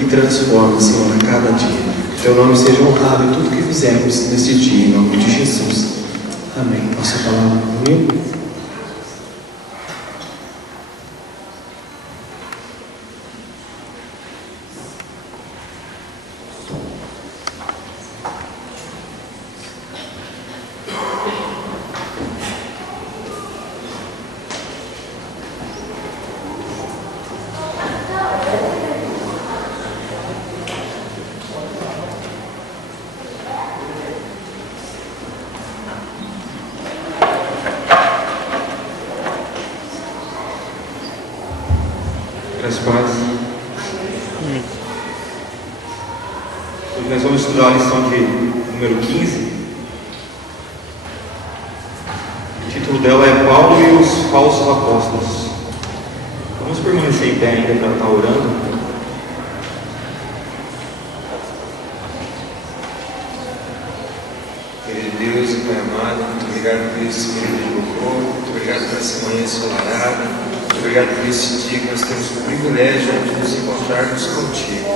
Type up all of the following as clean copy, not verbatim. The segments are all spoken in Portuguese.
e transforma, Senhor, a cada dia. Que teu nome seja honrado em tudo que fizermos nesse dia, em nome de Jesus. Amém. Nossa palavra comigo. As paz. Hoje nós vamos estudar a lição de número 15. O título dela é Paulo e os falsos apóstolos. Vamos permanecer em pé ainda para estar orando. Querido Deus e Pai amado, muito obrigado por esse espírito de louvor, muito obrigado por essa manhã ensolarada. Obrigado por esse dia que nós temos o privilégio de nos encontrarmos contigo.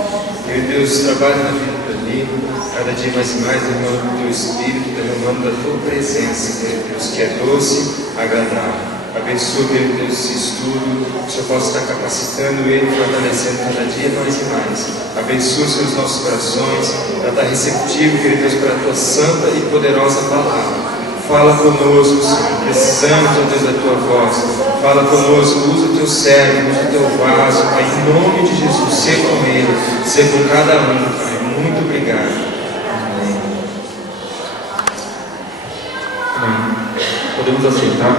Querido Deus, trabalha na vida do amigo, cada dia mais e mais derramando do teu Espírito, derramando da tua presença, querido Deus, que é doce, agradável. Abençoa, querido Deus, esse estudo, que o Senhor possa estar capacitando ele, fortalecendo cada dia mais e mais. Abençoa, Senhor, os nossos corações, para estar receptivo, querido Deus, para a tua santa e poderosa palavra. Fala conosco, Senhor, precisamos, ó Deus, da tua voz. Fala conosco, usa o teu servo, usa o teu vaso, Pai, em nome de Jesus, seja com ele, seja com cada um, Pai. Muito obrigado. Amém. Amém. Podemos aceitar?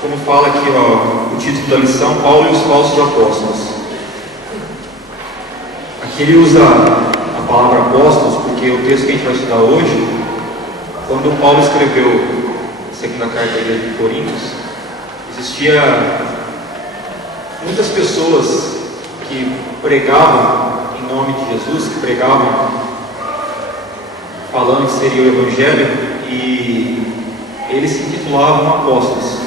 Como fala aqui, ó, o título da lição, Paulo e os falsos apóstolos. Aqui ele usa a palavra apóstolos, porque o texto que a gente vai estudar hoje, quando Paulo escreveu a segunda carta à igreja de Coríntios, existia muitas pessoas que pregavam em nome de Jesus, que pregavam falando que seria o Evangelho, e eles se intitulavam apóstolos.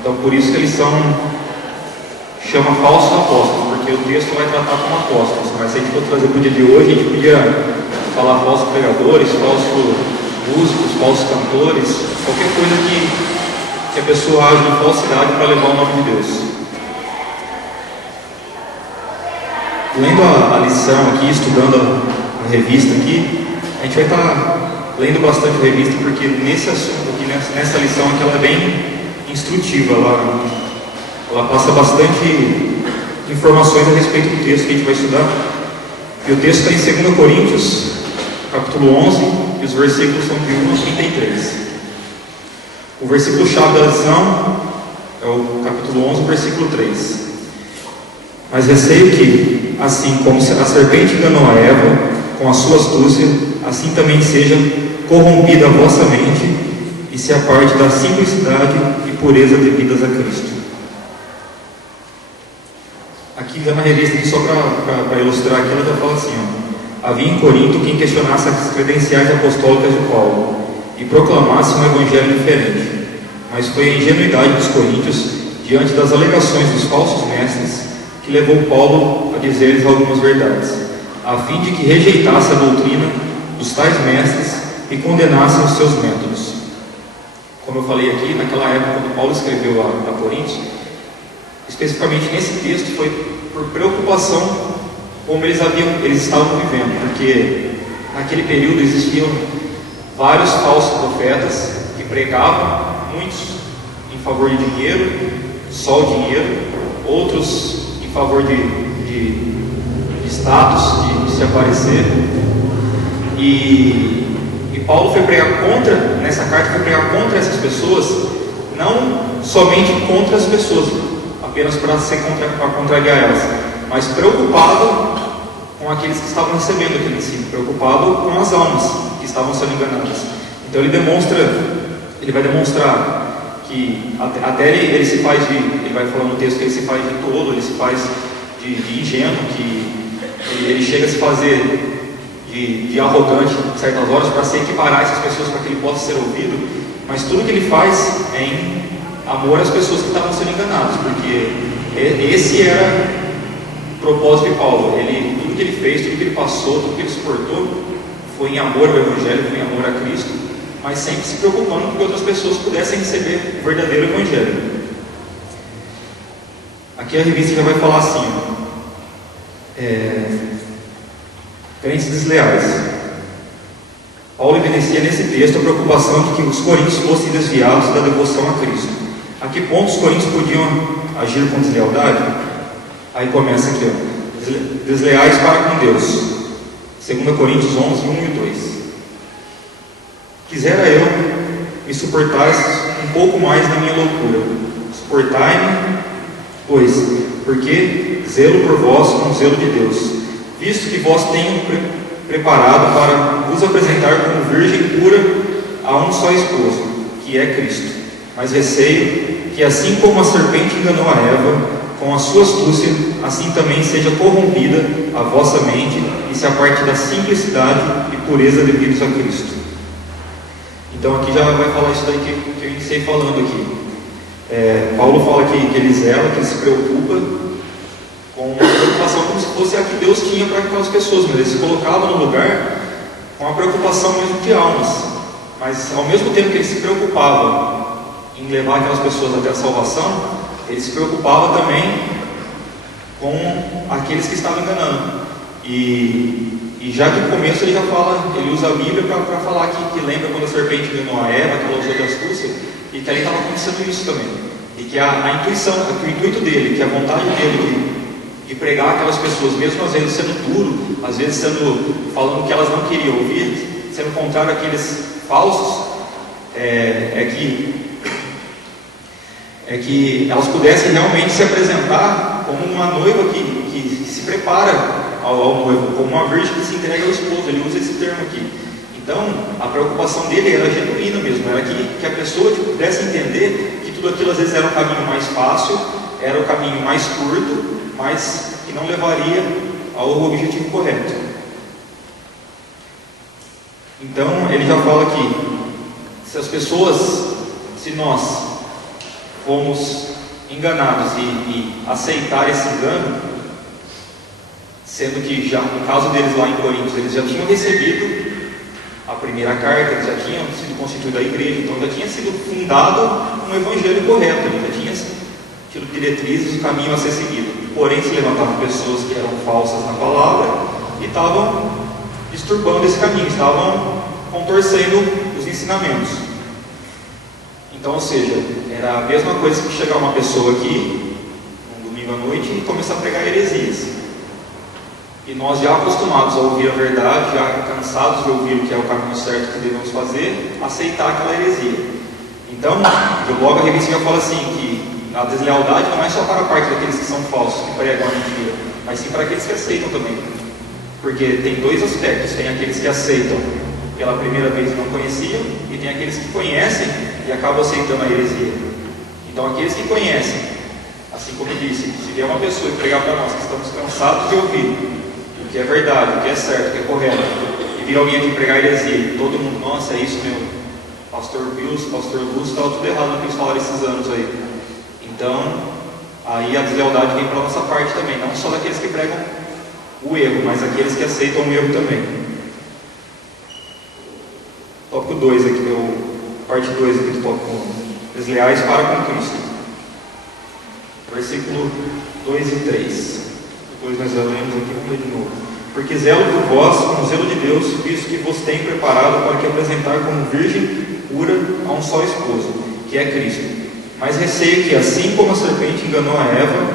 Então por isso que eles chama falsos apóstolos, porque o texto vai tratar como apóstolos, mas se a gente for trazer para o dia de hoje, a gente podia falar falsos pregadores, falsos músicos, falsos cantores, qualquer coisa que a pessoa age em falsidade para levar o nome de Deus. Lendo a lição aqui, estudando a revista aqui, a gente vai estar lendo bastante a revista, porque nesse assunto aqui, nessa lição aqui, ela é bem instrutiva, ela passa bastante informações a respeito do texto que a gente vai estudar. E o texto está em 2 Coríntios, capítulo 11, e os versículos são de 1 a 33. O versículo-chave da lição é o capítulo 11, versículo 3. Mas receio que, assim como a serpente enganou a Eva com a sua astúcia, assim também seja corrompida a vossa mente e se aparte da simplicidade e pureza devidas a Cristo. Aqui já na revista, aqui, só para ilustrar aqui, ela já fala assim, ó: havia em Corinto quem questionasse as credenciais apostólicas de Paulo e proclamasse um evangelho diferente, mas foi a ingenuidade dos coríntios, diante das alegações dos falsos mestres, que levou Paulo a dizer-lhes algumas verdades, a fim de que rejeitasse a doutrina dos tais mestres e condenassem os seus métodos. Como eu falei aqui, naquela época, quando Paulo escreveu a Coríntios, especificamente nesse texto, foi por preocupação como eles estavam vivendo, porque naquele período existiam vários falsos profetas que pregavam, muitos em favor de dinheiro, só o dinheiro, outros em favor de status, de se aparecer, e Paulo foi pregar contra, nessa carta foi pregar contra essas pessoas, não somente contra as pessoas, apenas para contrariar elas, mas preocupado com aqueles que estavam recebendo aquele ensino, preocupado com as almas que estavam sendo enganadas. Então ele vai demonstrar que até ele se faz ele vai falar no texto que ele se faz de tolo, ele se faz de ingênuo, que ele chega a se fazer de arrogante em certas horas para se equiparar a essas pessoas para que ele possa ser ouvido, mas tudo que ele faz é em amor às pessoas que estavam sendo enganadas, porque esse era o propósito de Paulo. Tudo que ele fez, tudo que ele passou, tudo que ele suportou, foi em amor ao Evangelho, foi em amor a Cristo, mas sempre se preocupando que outras pessoas pudessem receber o verdadeiro Evangelho. Aqui a revista já vai falar assim, crentes desleais. Paulo evidencia nesse texto a preocupação de que os coríntios fossem desviados da devoção a Cristo. A que ponto os coríntios podiam agir com deslealdade? Aí começa aqui, desleais para com Deus. 2 Coríntios 11, 1 e 2. Quisera eu me suportasse um pouco mais na minha loucura. Suportai-me, pois, porque zelo por vós com o zelo de Deus, visto que vós tenho preparado para vos apresentar como virgem pura a um só esposo, que é Cristo. Mas receio que, assim como a serpente enganou a Eva com a sua astúcia, assim também seja corrompida a vossa mente e se aparte da simplicidade e pureza devidos a Cristo. Então aqui já vai falar isso daí que eu iniciei falando aqui. Paulo fala que ele zela, que ele se preocupa com uma preocupação como se fosse a que Deus tinha para aquelas pessoas, mas ele se colocava no lugar com a preocupação mesmo de almas. Mas ao mesmo tempo que ele se preocupava em levar aquelas pessoas até a salvação, ele se preocupava também com aqueles que estavam enganando. E já que no começo ele já fala, ele usa a Bíblia para falar que lembra quando a serpente enganou a Eva, que ela usou de astúcia, e que ali estava acontecendo isso também. E que a intuição, que o intuito dele, que a vontade dele de pregar aquelas pessoas, mesmo às vezes sendo duro, às vezes falando que elas não queriam ouvir, sendo contrário àqueles falsos, é que elas pudessem realmente se apresentar como uma noiva que se prepara ao noivo, como uma virgem que se entrega ao esposo. Ele usa esse termo aqui. Então, a preocupação dele era genuína mesmo, era que a pessoa pudesse entender que tudo aquilo às vezes era o caminho mais fácil, era o caminho mais curto, mas que não levaria ao objetivo correto. Então, ele já fala aqui, se nós fomos enganados e aceitar esse engano, sendo que já no caso deles lá em Coríntios, eles já tinham recebido a primeira carta, eles já tinham sido constituídos a igreja, então já tinha sido fundado um evangelho correto, ele já tinha tido diretrizes, o caminho a ser seguido. Porém, se levantavam pessoas que eram falsas na palavra e estavam disturbando esse caminho, estavam contorcendo os ensinamentos. Então, ou seja, era a mesma coisa que chegar uma pessoa aqui, um domingo à noite, e começar a pregar heresias. E nós já acostumados a ouvir a verdade, já cansados de ouvir o que é o caminho certo que devemos fazer, aceitar aquela heresia. Então, logo a revista já fala assim, que a deslealdade não é só para a parte daqueles que são falsos, que pregam a mentira, mas sim para aqueles que aceitam também. Porque tem dois aspectos, tem aqueles que aceitam pela primeira vez e não conheciam, e tem aqueles que conhecem e acabam aceitando a heresia. Então aqueles que conhecem, assim como eu disse, se vier uma pessoa e pregar para nós que estamos cansados de ouvir o que é verdade, o que é certo, o que é correto, e vir alguém aqui pregar heresia, e todo mundo, nossa, é isso mesmo, pastor Wilson, pastor Lúcio, estava tudo errado no que eles falaram esses anos aí. Então, aí a deslealdade vem para a nossa parte também, não só daqueles que pregam o erro, mas aqueles que aceitam o erro também. Tópico 2 aqui, parte 2 aqui do tópico, desleais para com Cristo. Versículo 2 e 3. Depois nós lemos aqui, vamos ler de novo. Porque zelo por vós com o zelo de Deus, visto que vos tem preparado para que apresentar como virgem pura a um só esposo, que é Cristo. Mas receio que, assim como a serpente enganou a Eva,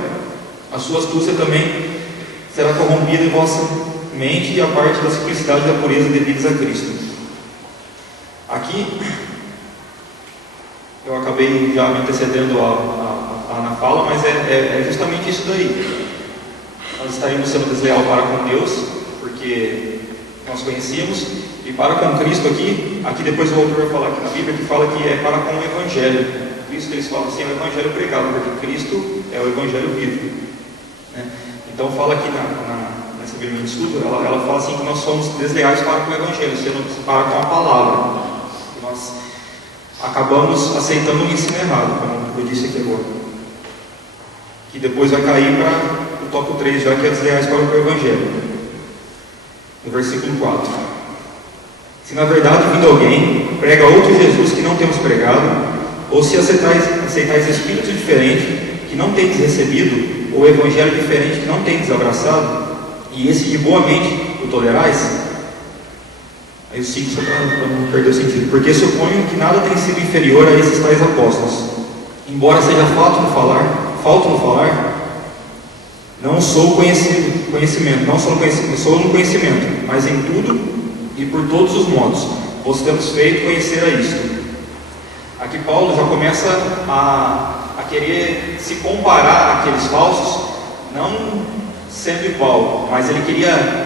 a sua astúcia também será corrompida em vossa mente e a parte da simplicidade e da pureza devidas a Cristo. Aqui, eu acabei já me antecedendo na fala, mas é justamente isso daí. Nós estaríamos sendo desleal para com Deus, porque nós conhecíamos, e para com Cristo aqui depois o autor vai falar aqui na Bíblia, que fala que é para com o Evangelho. Cristo, eles falam assim, é o Evangelho pregado, porque Cristo é o Evangelho vivo. Né? Então fala aqui nessa Bíblia de estudo, ela fala assim que nós somos desleais para com o Evangelho, sendo para com a palavra. acabamos aceitando um ensino errado, como eu disse aqui agora, que depois vai cair para o tópico 3, já que é desleais para o Evangelho, no versículo 4. Se na verdade vindo alguém prega outro Jesus que não temos pregado, ou se aceitais espíritos diferentes que não tendes recebido, ou evangelho diferente que não tendes abraçado, e esse de boa mente o tolerais, aí o 5 só para não perder o sentido, porque suponho que nada tem sido inferior a esses tais apóstolos, embora seja falto no falar, não sou conhecimento, sou no conhecimento, mas em tudo e por todos os modos, vos temos feito conhecer a isto. Aqui Paulo já começa a querer se comparar àqueles falsos, não sendo igual, mas ele queria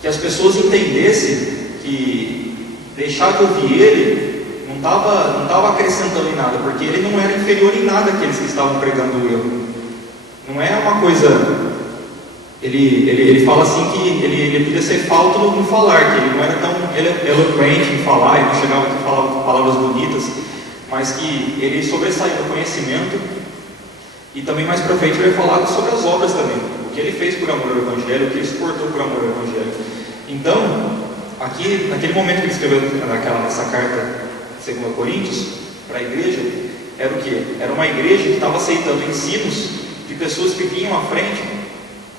que as pessoas entendessem que deixar de ouvir ele não estava acrescentando em nada, porque ele não era inferior em nada àqueles que estavam pregando o erro. Não é uma coisa... Ele fala assim que ele podia ser falto no falar, que ele não era tão eloquente em falar, ele não chegava aqui a falar palavras bonitas, mas que ele sobressaiu no conhecimento. E também mais para frente ele vai falar sobre as obras também, o que ele fez por amor ao Evangelho, o que ele suportou por amor ao Evangelho. Então, aqui, naquele momento que ele escreveu essa carta de 2 Coríntios para a igreja, era o quê? Era uma igreja que estava aceitando ensinos de pessoas que vinham à frente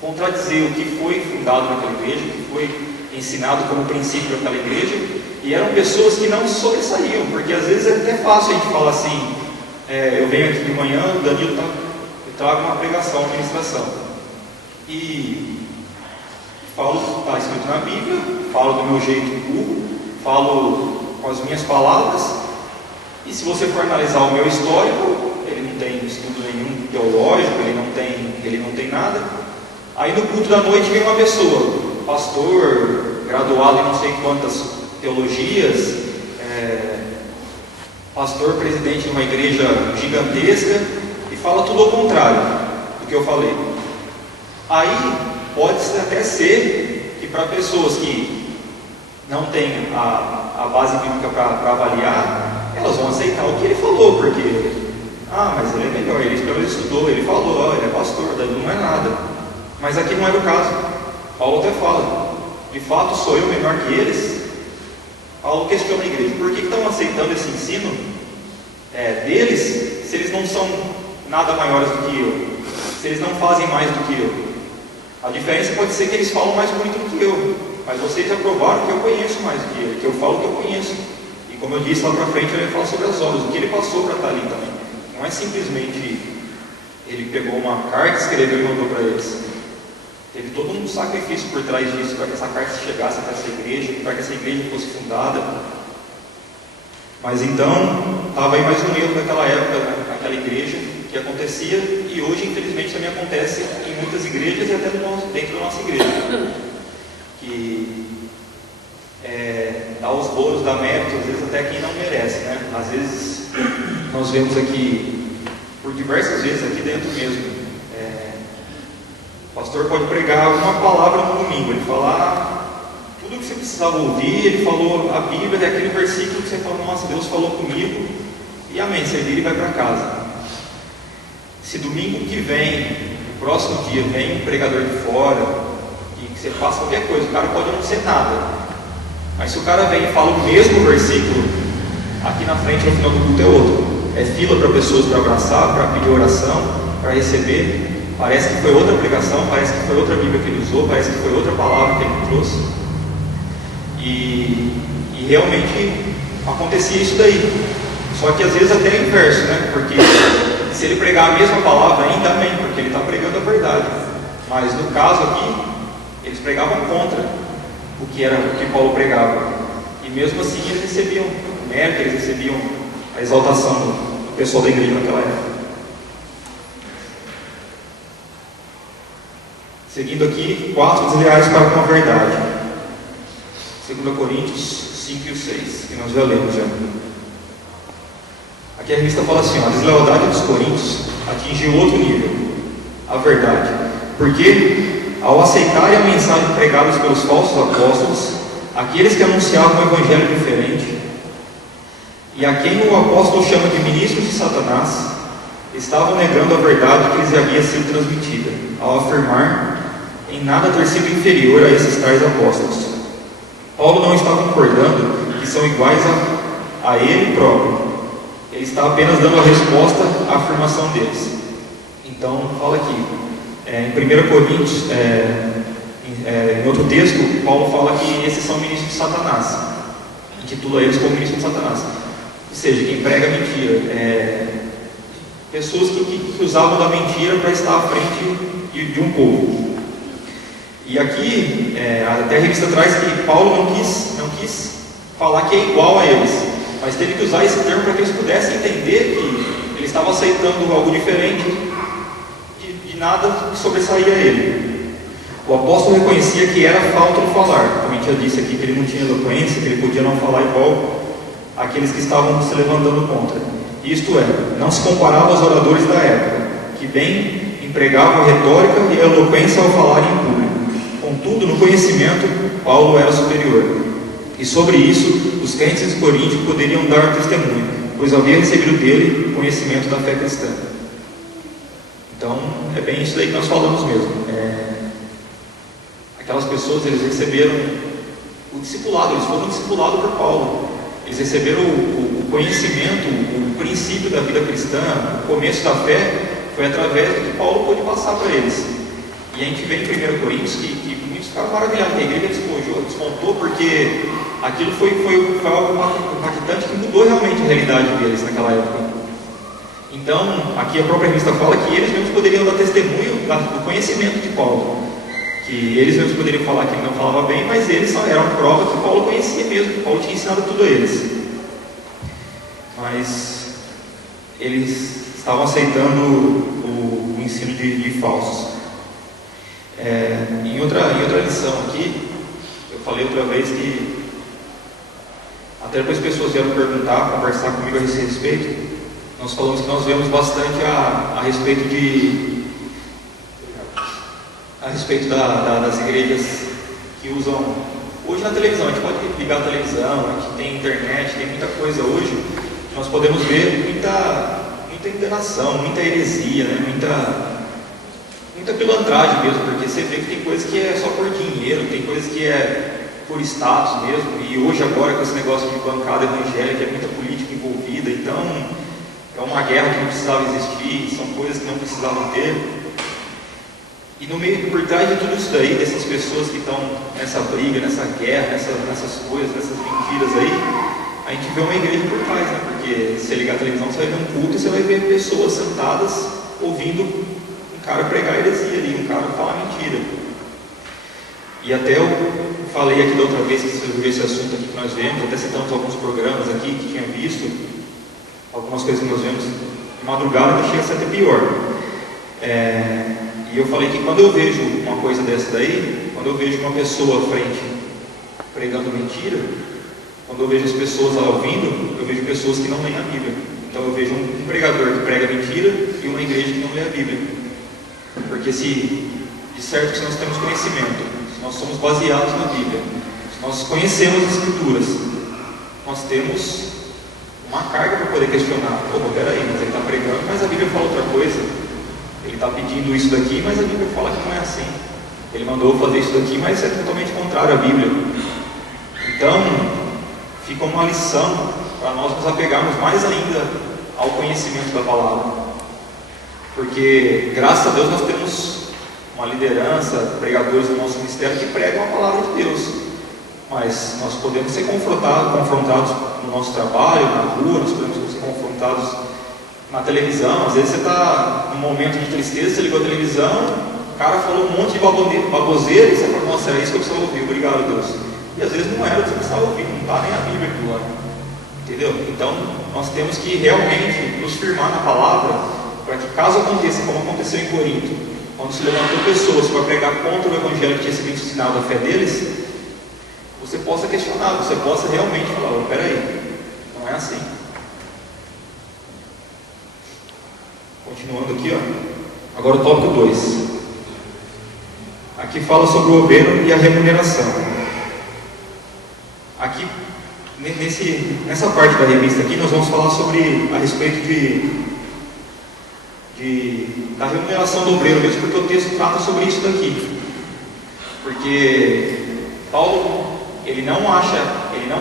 contradizer o que foi fundado naquela igreja, o que foi ensinado como princípio daquela igreja, e eram pessoas que não sobressaíam, porque às vezes é até fácil a gente falar assim, eu venho aqui de manhã, o Danilo trago uma pregação, uma ministração, e falo, está escrito na Bíblia, falo do meu jeito burro, falo com as minhas palavras, e se você for analisar o meu histórico, ele não tem estudo nenhum teológico, ele não tem nada. Aí no culto da noite vem uma pessoa, pastor, graduado em não sei quantas teologias, pastor, presidente de uma igreja gigantesca, e fala tudo ao contrário do que eu falei. Aí pode até ser que para pessoas que não têm a base bíblica para avaliar, elas vão aceitar o que ele falou, porque, mas ele é melhor, ele estudou, ele falou, ele é pastor, daí não é nada. Mas aqui não era o caso. Paulo até fala, de fato sou eu melhor que eles? Paulo questiona a igreja, por que estão aceitando esse ensino deles, se eles não são nada maiores do que eu, se eles não fazem mais do que eu? A diferença pode ser que eles falam mais bonito do que eu, mas vocês já provaram que eu conheço mais do que ele, que eu falo que eu conheço. E como eu disse lá para frente, ele vai falar sobre as obras, o que ele passou para estar ali também. Não é simplesmente ele pegou uma carta, escreveu e mandou para eles. Teve todo um sacrifício por trás disso, para que essa carta chegasse até essa igreja, para que essa igreja fosse fundada. Mas então, estava aí mais um erro daquela época, naquela igreja, que acontecia, e hoje, infelizmente, também acontece em muitas igrejas e até dentro da nossa igreja. Que dá os bolos, dá mérito, às vezes até quem não merece, né? Às vezes, nós vemos aqui, por diversas vezes, aqui dentro mesmo, o pastor pode pregar uma palavra no domingo, ele falar tudo o que você precisava ouvir, ele falou a Bíblia, é aquele versículo que você fala, nossa, Deus falou comigo, e amém, você vira e vai para casa. Se domingo que vem, no próximo dia, vem um pregador de fora, e que você faça qualquer coisa, o cara pode não ser nada, mas se o cara vem e fala o mesmo versículo, aqui na frente, no final do culto é outro, é fila para pessoas para abraçar, para pedir oração, para receber. Parece que foi outra pregação, parece que foi outra Bíblia que ele usou, parece que foi outra palavra que ele trouxe. E realmente acontecia isso daí. Só que às vezes até é inverso, né? Porque se ele pregar a mesma palavra, ainda bem, porque ele está pregando a verdade. Mas no caso aqui, eles pregavam contra o que era o que Paulo pregava. E mesmo assim eles recebiam o mérito, eles recebiam a exaltação do pessoal da igreja naquela época. Seguindo aqui, 4 desleais para com a verdade. 2 Coríntios 5 e 6, que nós já lemos já. Aqui a revista fala assim, a deslealdade dos coríntios atingiu outro nível, a verdade. Porque, ao aceitarem a mensagem pregada pelos falsos apóstolos, aqueles que anunciavam um evangelho diferente, e a quem o apóstolo chama de ministros de Satanás, estavam negando a verdade que lhes havia sido transmitida, ao afirmar em nada ter sido inferior a esses tais apóstolos. Paulo não está concordando que são iguais a ele próprio. Ele está apenas dando a resposta à afirmação deles. Então, fala aqui, em 1 Coríntios, em outro texto, Paulo fala que esses são ministros de Satanás. Intitula eles como ministros de Satanás. Ou seja, quem prega mentira. Pessoas que usavam da mentira para estar à frente de um povo. E aqui, até a revista traz que Paulo não quis falar que é igual a eles, mas teve que usar esse termo para que eles pudessem entender que ele estava aceitando algo diferente de nada que sobressaía a ele. O apóstolo reconhecia que era falta no falar, como a gente já disse aqui, que ele não tinha eloquência, que ele podia não falar igual àqueles que estavam se levantando contra. Isto é, não se comparava aos oradores da época, que bem empregavam a retórica e a eloquência ao falar em público. Contudo, no conhecimento, Paulo era superior. E sobre isso, os crentes de Corinto poderiam dar testemunho, pois havia recebido dele o conhecimento da fé cristã. Então, é bem isso aí que nós falamos mesmo. Aquelas pessoas, eles receberam o discipulado, eles foram discipulados por Paulo. Eles receberam o conhecimento, o princípio da vida cristã, o começo da fé, foi através do que Paulo pôde passar para eles. E a gente vê em 1 Coríntios que muitos ficaram maravilhados, que a igreja desmontou, porque aquilo foi algo impactante que mudou realmente a realidade deles naquela época. Então, aqui a própria revista fala que eles mesmos poderiam dar testemunho do conhecimento de Paulo. Que eles mesmos poderiam falar que ele não falava bem, mas eles só eram prova que Paulo conhecia mesmo, que Paulo tinha ensinado tudo a eles. Mas eles estavam aceitando o ensino de falsos. Em outra lição aqui, eu falei outra vez que até depois as pessoas vieram perguntar, conversar comigo a esse respeito. Nós falamos que nós vemos bastante a respeito das igrejas que usam hoje na televisão. A gente pode ligar a televisão, a gente tem internet, tem muita coisa hoje. Nós podemos ver muita enganação, muita heresia, né? muita pilantragem mesmo, porque você vê que tem coisa que é só por dinheiro, tem coisa que é por status mesmo, e hoje agora com esse negócio de bancada evangélica é muita política envolvida, então é uma guerra que não precisava existir, são coisas que não precisavam ter. E no meio, por trás de tudo isso daí, dessas pessoas que estão nessa briga, nessa guerra, nessas coisas, nessas mentiras aí, a gente vê uma igreja por trás, né? Porque se você ligar a televisão, você vai ver um culto e você vai ver pessoas sentadas ouvindo um cara pregar heresia ali, um cara falar mentira. E até eu falei aqui da outra vez que surgiu esse assunto aqui que nós vemos, até citamos alguns programas aqui que tinha visto, algumas coisas que nós vemos de madrugada que chega a ser até pior. E eu falei que quando eu vejo uma coisa dessa daí, quando eu vejo uma pessoa à frente pregando mentira, quando eu vejo as pessoas lá ouvindo, eu vejo pessoas que não leem a Bíblia. Então eu vejo um pregador que prega mentira e uma igreja que não lê a Bíblia. Porque de certo que se nós temos conhecimento, se nós somos baseados na Bíblia, se nós conhecemos as Escrituras, nós temos uma carga para poder questionar. Peraí, mas ele está pregando, mas a Bíblia fala outra coisa. Ele está pedindo isso daqui, mas a Bíblia fala que não é assim. Ele mandou fazer isso daqui, mas é totalmente contrário à Bíblia. Então, fica uma lição para nós nos apegarmos mais ainda ao conhecimento da palavra. Porque, graças a Deus, nós temos uma liderança, pregadores do nosso ministério que pregam a palavra de Deus. Mas nós podemos ser confrontados no nosso trabalho, na rua, nós podemos ser confrontados na televisão. Às vezes você está num momento de tristeza, você ligou a televisão, o cara falou um monte de baboseira e você fala, nossa, era isso que eu precisava ouvir, obrigado Deus. E às vezes não era o que você precisava ouvir, não está nem a Bíblia aqui lá. Entendeu? Então nós temos que realmente nos firmar na palavra, para que caso aconteça, como aconteceu em Corinto, quando se levantou pessoas para pregar contra o evangelho que tinha sido ensinado a fé deles, você possa questionar, você possa realmente falar, peraí, não é assim. Continuando aqui, agora o tópico 2. Aqui fala sobre o obreiro e a remuneração. Aqui, Nessa parte da revista aqui, nós vamos falar a respeito da remuneração do obreiro, mesmo porque o texto trata sobre isso daqui. Porque Paulo, ele não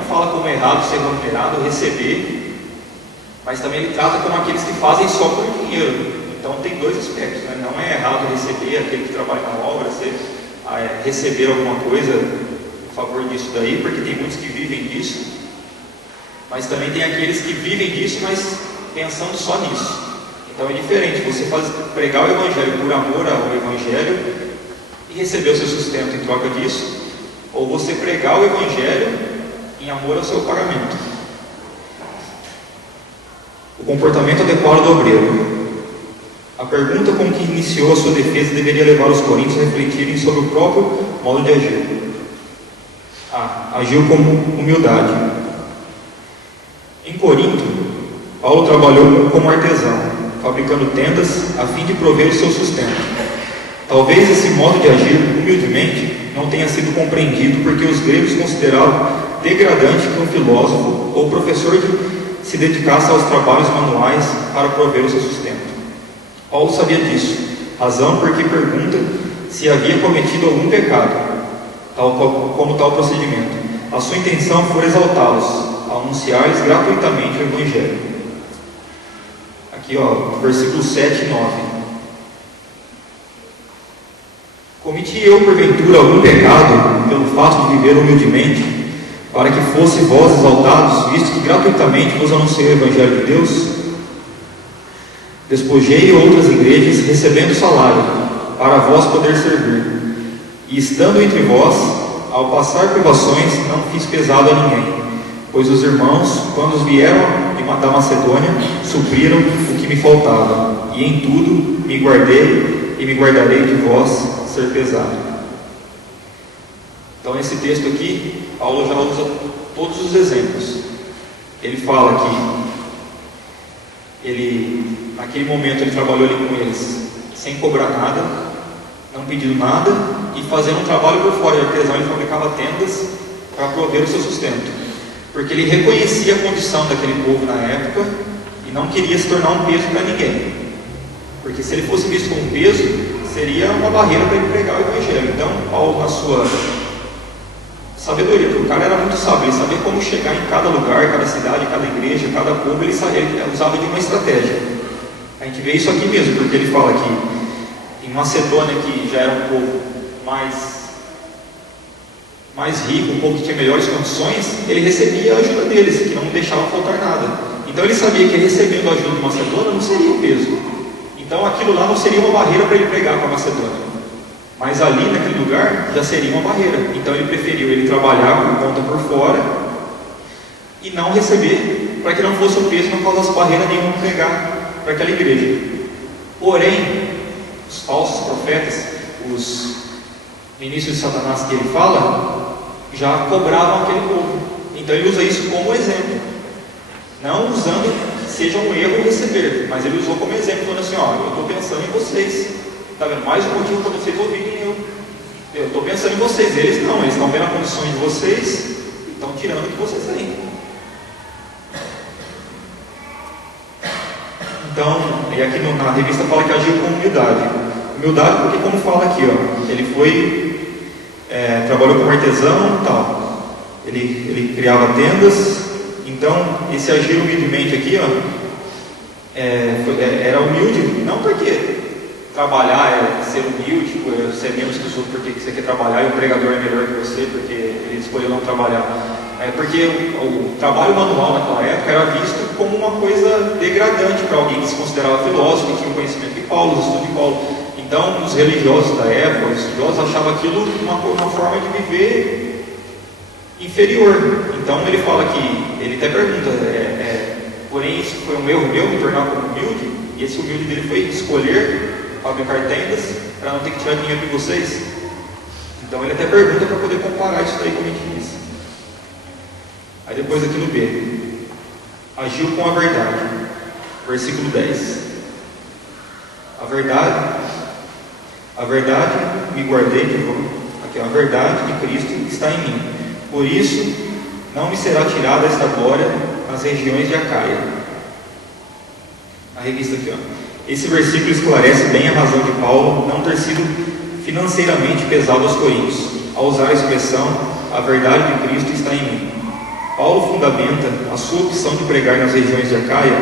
fala como errado ser remunerado ou receber, mas também ele trata como aqueles que fazem só por dinheiro. Então tem dois aspectos, né? Não é errado receber aquele que trabalha na obra, receber alguma coisa a favor disso daí, porque tem muitos que vivem disso, mas também tem aqueles que vivem disso, mas pensando só nisso. Então é diferente você pregar o Evangelho por amor ao Evangelho e receber o seu sustento em troca disso, ou você pregar o Evangelho em amor ao seu pagamento. O comportamento adequado do obreiro. A pergunta com que iniciou a sua defesa deveria levar os coríntios a refletirem sobre o próprio modo de agir. Agiu com humildade. Em Corinto, Paulo trabalhou como artesão, fabricando tendas a fim de prover o seu sustento. Talvez esse modo de agir humildemente não tenha sido compreendido porque os gregos consideravam degradante que um filósofo ou professor se dedicasse aos trabalhos manuais para prover o seu sustento. Paulo sabia disso, razão porque pergunta se havia cometido algum pecado, como tal procedimento. A sua intenção foi exaltá-los, anunciar-lhes gratuitamente o Evangelho. Aqui, versículos 7 e 9. Cometi eu, porventura, algum pecado pelo fato de viver humildemente, para que fosse vós exaltados, visto que gratuitamente vos anunciei o Evangelho de Deus? Despojei outras igrejas, recebendo salário, para vós poder servir. E estando entre vós, ao passar privações, não fiz pesado a ninguém, pois os irmãos, quando vieram da Macedônia, supriram o que me faltava, e em tudo me guardei e me guardarei de vós ser pesado. Então esse texto aqui, Paulo já usa todos os exemplos. Ele fala que naquele momento ele trabalhou ali com eles sem cobrar nada, não pedindo nada, e fazendo um trabalho por fora de artesão. Ele fabricava tendas para prover o seu sustento, porque ele reconhecia a condição daquele povo na época e não queria se tornar um peso para ninguém, porque se ele fosse visto como um peso, seria uma barreira para ele pregar o Evangelho. Então Paulo, na sua sabedoria, porque o cara era muito sábio, ele sabia como chegar em cada lugar, cada cidade, cada igreja, cada povo, ele usava de uma estratégia. A gente vê isso aqui mesmo, porque ele fala que em Macedônia, que já era um povo mais rico, um povo que tinha melhores condições, ele recebia a ajuda deles, que não deixava faltar nada. Então ele sabia que recebendo a ajuda de Macedônia não seria um peso. Então aquilo lá não seria uma barreira para ele pregar para Macedônia. Mas ali, naquele lugar, já seria uma barreira. Então ele preferiu trabalhar por conta por fora e não receber, para que não fosse um peso, não causasse barreira nenhuma para pregar para aquela igreja. Porém, os falsos profetas, os ministros de Satanás que ele fala, já cobravam aquele povo. Então ele usa isso como exemplo, não usando que seja um erro receber, mas ele usou como exemplo, falando assim: eu estou pensando em vocês, está vendo? Mais um motivo para vocês ouvirem eu estou pensando em vocês. Eles não, eles estão vendo as condições de vocês e estão tirando o que vocês têm. Então, e aqui na revista fala que agiu com humildade. Humildade porque, como fala aqui, ele trabalhou como artesão e tal. Ele criava tendas. Então, esse agir humildemente aqui, era humilde, não porque trabalhar é ser humilde, ser menos que os outros porque você quer trabalhar e o pregador é melhor que você porque ele escolheu não trabalhar. Porque o trabalho manual naquela época era visto como uma coisa degradante para alguém que se considerava filósofo, que tinha o conhecimento de Paulo, os estudos de Paulo. Então, os religiosos da época, os estudiosos, achavam aquilo uma forma de viver inferior. Então, ele fala que, ele até pergunta, porém isso foi um erro meu, me tornar como humilde, e esse humilde dele foi escolher fabricar tendas para não ter que tirar dinheiro de vocês. Então, ele até pergunta para poder comparar isso daí com o que diz. Aí depois aqui no B, agiu com a verdade, versículo 10. A verdade me guardei de vós, aqui a verdade de Cristo está em mim. Por isso não me será tirada esta glória nas regiões de Acaia. A revista aqui, ó. Esse versículo esclarece bem a razão de Paulo não ter sido financeiramente pesado aos coríntios, ao usar a expressão, a verdade de Cristo está em mim. Paulo fundamenta a sua opção de pregar nas regiões de Acaia,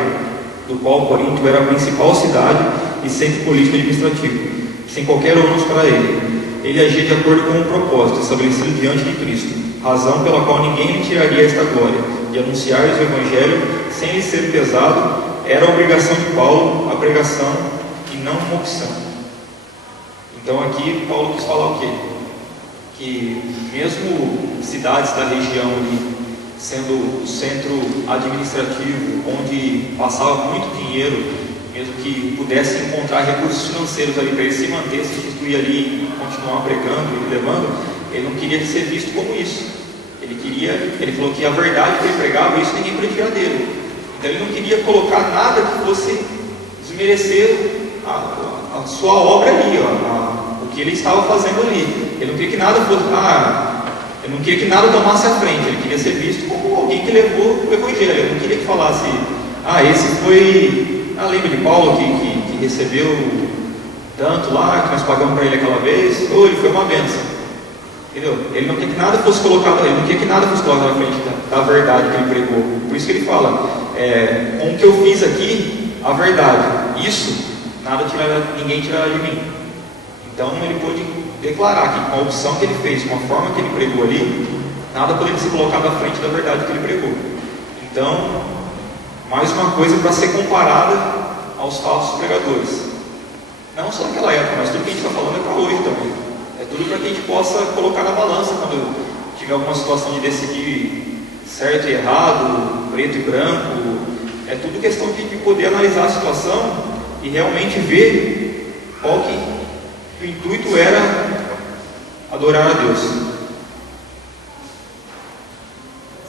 do qual Corinto era a principal cidade e centro político administrativo, sem qualquer ônus para ele. Ele agia de acordo com um propósito estabelecido diante de Cristo, razão pela qual ninguém lhe tiraria esta glória, de anunciar-lhes o Evangelho sem lhe ser pesado. Era a obrigação de Paulo a pregação e não uma opção. Então aqui Paulo quis falar o quê? Que mesmo cidades da região ali, sendo o centro administrativo, onde passava muito dinheiro, mesmo que pudesse encontrar recursos financeiros ali para ele se manter, se instituir ali e continuar pregando e levando, ele não queria ser visto como isso. Ele falou que a verdade que ele pregava, isso ninguém podia tirar dele. Então ele não queria colocar nada que fosse desmerecer a sua obra ali, o que ele estava fazendo ali. Ele não queria que nada fosse, ele não queria que nada tomasse a frente. Ele queria ser visto como alguém que levou o Evangelho. Ele não queria que falasse, esse foi, lembra de Paulo que recebeu tanto lá, que nós pagamos para ele aquela vez, ou ele foi uma bênção. Entendeu? Ele não queria que nada fosse colocado, ele não queria que nada fosse colocado na frente da verdade que ele pregou. Por isso que ele fala, com o que eu fiz aqui, a verdade, isso ninguém tirará de mim. Então ele pôde declarar que com a opção que ele fez, com a forma que ele pregou ali, nada poderia ser colocado à frente da verdade que ele pregou. Então, mais uma coisa para ser comparada aos falsos pregadores. Não só naquela época, mas tudo que a gente está falando é para hoje também. É tudo para que a gente possa colocar na balança quando tiver alguma situação de decidir certo e errado, preto e branco. É tudo questão de poder analisar a situação e realmente ver qual que o intuito era adorar a Deus.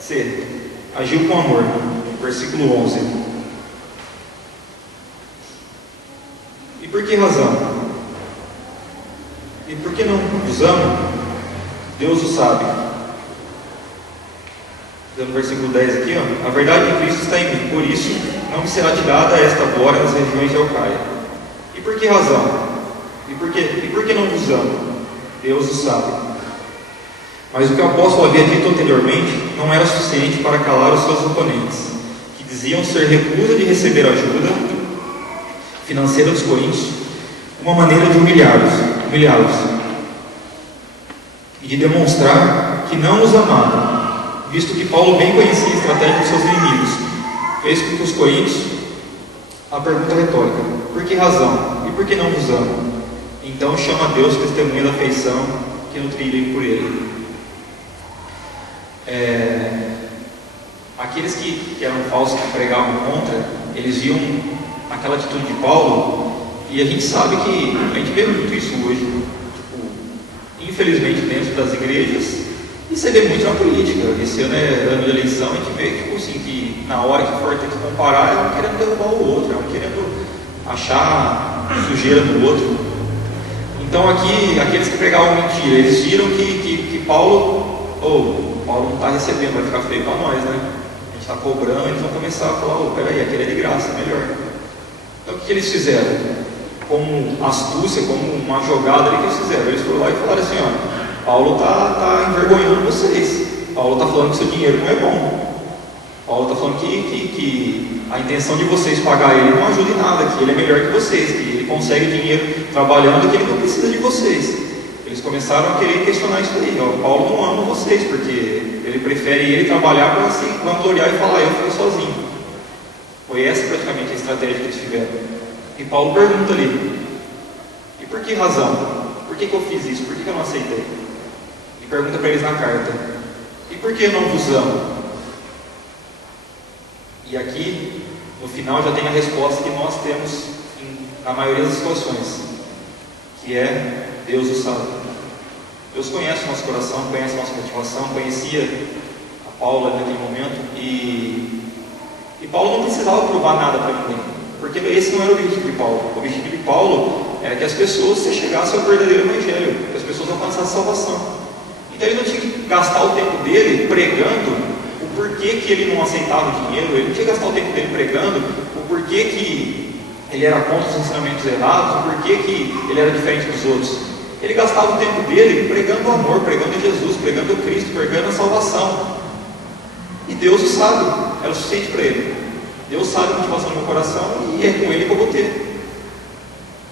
C. Agiu com amor. Versículo 11. E por que razão? E por que não os amo? Deus o sabe. No versículo 10 aqui, a verdade de Cristo está em mim, por isso não me será tirada esta glória nas regiões de Acaia. E por que razão? E por que não vos amo? Deus o sabe. Mas o que o apóstolo havia dito anteriormente não era suficiente para calar os seus oponentes, que diziam ser recusa de receber ajuda financeira dos coríntios, uma maneira de humilhá-los e de demonstrar que não os amava, visto que Paulo bem conhecia a estratégia dos seus inimigos. Fez com que os coríntios a pergunta retórica: por que razão? E por que não vos amo? Então chama a Deus testemunha da afeição que nutrirem por ele. Aqueles que eram falsos, que pregavam contra, eles viam aquela atitude de Paulo, e a gente sabe que a gente vê muito isso hoje, infelizmente dentro das igrejas, e você vê muito na política. Esse ano é ano de eleição, a gente vê que na hora que for ter que comparar, é um querendo derrubar o outro, é um querendo achar sujeira no outro. Então aqui, aqueles que pregavam mentira, eles viram que Paulo não está recebendo, vai ficar feio para nós, né? A gente está cobrando, eles vão começar a falar, peraí, aquele é de graça, é melhor. Então o que eles fizeram? Como astúcia, como uma jogada ali que eles fizeram, eles foram lá e falaram assim, Paulo está envergonhando vocês, Paulo está falando que seu dinheiro não é bom, Paulo está falando que a intenção de vocês pagar ele não ajuda em nada, que ele é melhor que vocês, que ele consegue dinheiro trabalhando, que ele não precisa de vocês. Eles começaram a querer questionar isso aí. Paulo não ama vocês, porque ele prefere ele trabalhar para se vangloriar e falar, eu fui sozinho. Foi essa praticamente a estratégia que eles tiveram. E Paulo pergunta ali, e por que razão? Por que eu fiz isso? Por que eu não aceitei? E pergunta para eles na carta, e por que eu não vos amo? E aqui, no final, já tem a resposta que nós temos na maioria das situações, que é Deus o sabe. Deus conhece o nosso coração, conhece a nossa motivação, conhecia a Paulo naquele momento, e Paulo não precisava provar nada para ninguém, porque esse não era o objetivo de Paulo. O objetivo de Paulo era que as pessoas se chegassem ao verdadeiro evangelho, que as pessoas alcançassem a salvação. Então ele não tinha que gastar o tempo dele pregando porquê que ele não aceitava o dinheiro, ele não tinha que gastar o tempo dele pregando, o porquê que ele era contra os ensinamentos errados, o porquê que ele era diferente dos outros. Ele gastava o tempo dele pregando o amor, pregando Jesus, pregando o Cristo, pregando a salvação. E Deus o sabe, era o suficiente para ele. Deus sabe a motivação do meu coração e é com ele que eu vou ter.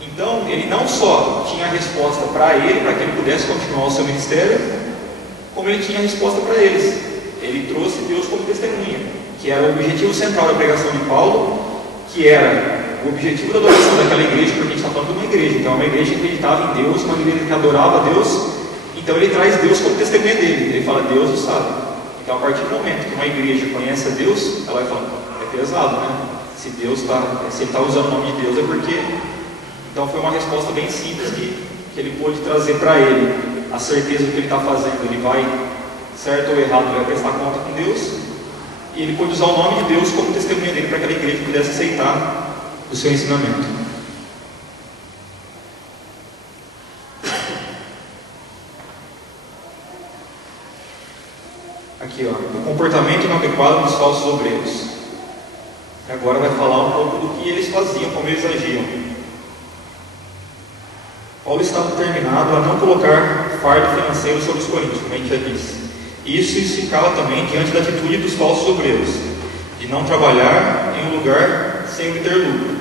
Então, ele não só tinha a resposta para ele, para que ele pudesse continuar o seu ministério, como ele tinha a resposta para eles. Ele trouxe Deus como testemunha, que era o objetivo central da pregação de Paulo, que era o objetivo da adoração daquela igreja, porque a gente está falando de uma igreja, então é uma igreja que acreditava em Deus, uma igreja que adorava a Deus, então ele traz Deus como testemunha dele, ele fala, Deus o sabe. Então a partir do momento que uma igreja conhece a Deus, ela vai falar, é pesado, né? Se ele está usando o nome de Deus é porque... Então foi uma resposta bem simples que ele pôde trazer para ele, a certeza do que ele está fazendo, ele vai, certo ou errado, ele vai prestar conta com Deus, e ele pôde usar o nome de Deus como testemunha dele para que aquela igreja pudesse aceitar o seu ensinamento. Aqui, ó, o comportamento inadequado dos falsos obreiros. Agora vai falar um pouco do que eles faziam, como eles agiam. Paulo estava determinado a não colocar fardo financeiro sobre os coríntios, como a gente já disse. E isso ficava também diante da atitude dos falsos obreiros, de não trabalhar em um lugar sem obter lucro,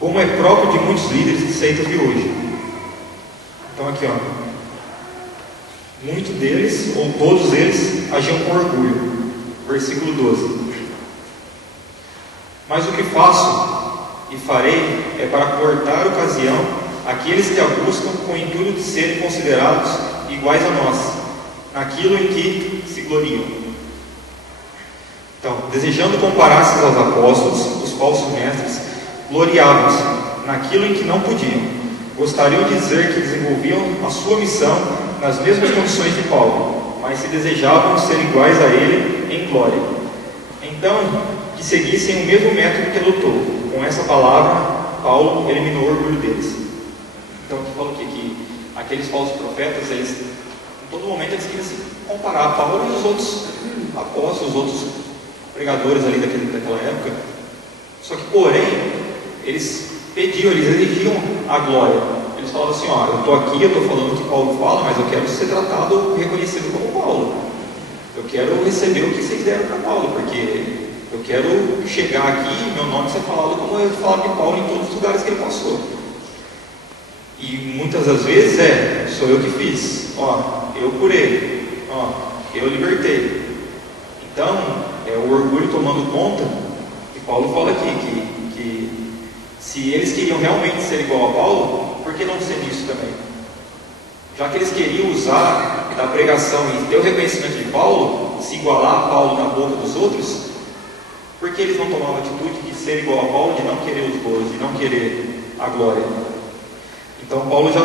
como é próprio de muitos líderes de seitas de hoje. Então aqui, ó, muitos deles, ou todos eles, agiam com orgulho. Versículo 12. Mas o que faço e farei é para cortar ocasião aqueles que a buscam com o intuito de serem considerados iguais a nós, naquilo em que se gloriam. Então, desejando comparar-se aos apóstolos, os falsos mestres, gloriavam-se naquilo em que não podiam. Gostariam de dizer que desenvolviam a sua missão nas mesmas condições de Paulo, mas se desejavam ser iguais a ele em glória. Então, que seguissem o mesmo método que adotou. Com essa palavra, Paulo eliminou o orgulho deles. Então, aqui fala que aqueles falsos profetas, eles, em todo momento, eles queriam se comparar a Paulo e os outros apóstolos, os outros pregadores ali daquela época. Só que, porém, eles pediam, eles exigiam a glória. Eles falavam assim, ó, eu estou aqui, eu estou falando o que Paulo fala, mas eu quero ser tratado, reconhecido como Paulo. Eu quero receber o que vocês deram para Paulo, porque eu quero chegar aqui e meu nome ser falado como eu falo de Paulo em todos os lugares que ele passou. E muitas das vezes sou eu que fiz, ó, eu curei, ó, eu libertei. Então, é o orgulho tomando conta, que Paulo fala aqui, que se eles queriam realmente ser igual a Paulo, por que não ser isso também? Já que eles queriam usar da pregação e ter o reconhecimento de Paulo, se igualar a Paulo na boca dos outros, por que eles não tomavam a atitude de ser igual a Paulo, de não querer os louros, de não querer a glória? Então Paulo já,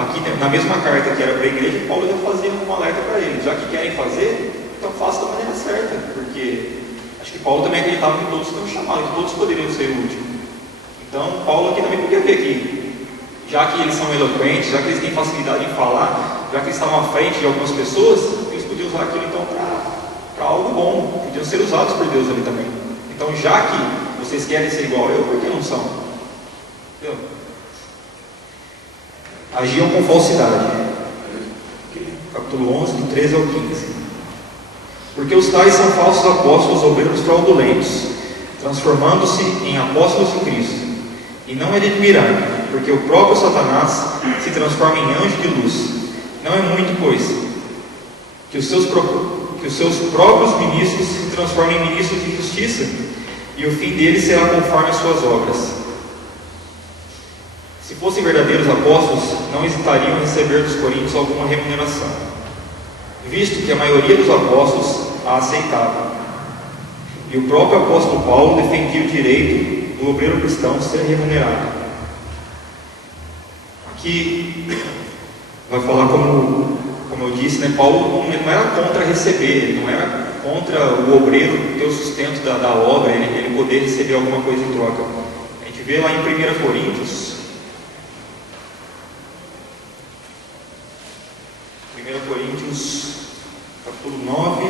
aqui na mesma carta que era para a igreja, Paulo já fazia um alerta para eles, já que querem fazer, então faça da maneira certa, porque acho que Paulo também acreditava que todos estão chamados, que todos poderiam ser úteis. Então Paulo aqui também podia ver que, já que eles são eloquentes, já que eles têm facilidade em falar, já que eles estavam à frente de algumas pessoas, eles podiam usar aquilo então para algo bom, podiam ser usados por Deus ali também. Então já que vocês querem ser igual a eu, por que não são? Entendeu? Agiam com falsidade. Capítulo 11, de 13 ao 15. Porque os tais são falsos apóstolos, obreiros fraudulentos, transformando-se em apóstolos de Cristo. E não é de admirar, porque o próprio Satanás se transforma em anjo de luz. Não é muito, pois, que os seus próprios ministros se transformem em ministros de justiça, e o fim deles será conforme as suas obras. Se fossem verdadeiros apóstolos, não hesitariam em receber dos coríntios alguma remuneração, visto que a maioria dos apóstolos a aceitava. E o próprio apóstolo Paulo defendia o direito do obreiro cristão ser remunerado. Aqui vai falar como eu disse, né, Paulo não era contra receber, ele não era contra o obreiro ter o sustento da obra, ele poder receber alguma coisa em troca. A gente vê lá em 1 Coríntios, capítulo 9,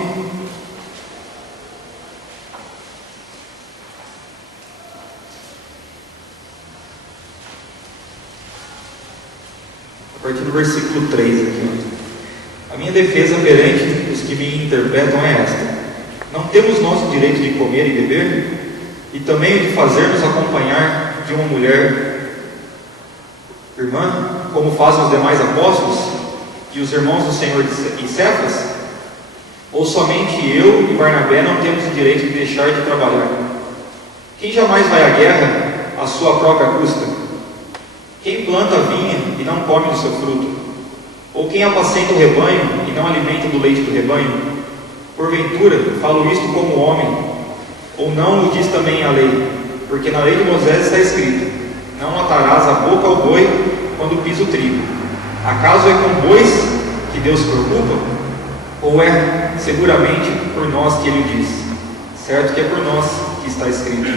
a partir do versículo 3 aqui. A minha defesa perante os que me interpretam é esta: não temos nós o direito de comer e beber, e também o de fazer-nos acompanhar de uma mulher irmã, como fazem os demais apóstolos e os irmãos do Senhor em Cefas? Ou somente eu e Barnabé não temos o direito de deixar de trabalhar? Quem jamais vai à guerra à sua própria custa? Quem planta a vinha e não come do seu fruto? Ou quem apacenta o rebanho e não alimenta do leite do rebanho? Porventura, falo isto como homem, ou não o diz também a lei? Porque na lei de Moisés está escrito: não atarás a boca ao boi quando pisa o trigo. Acaso é com bois que Deus se preocupa? Ou é seguramente por nós que Ele diz? Certo que é por nós que está escrito: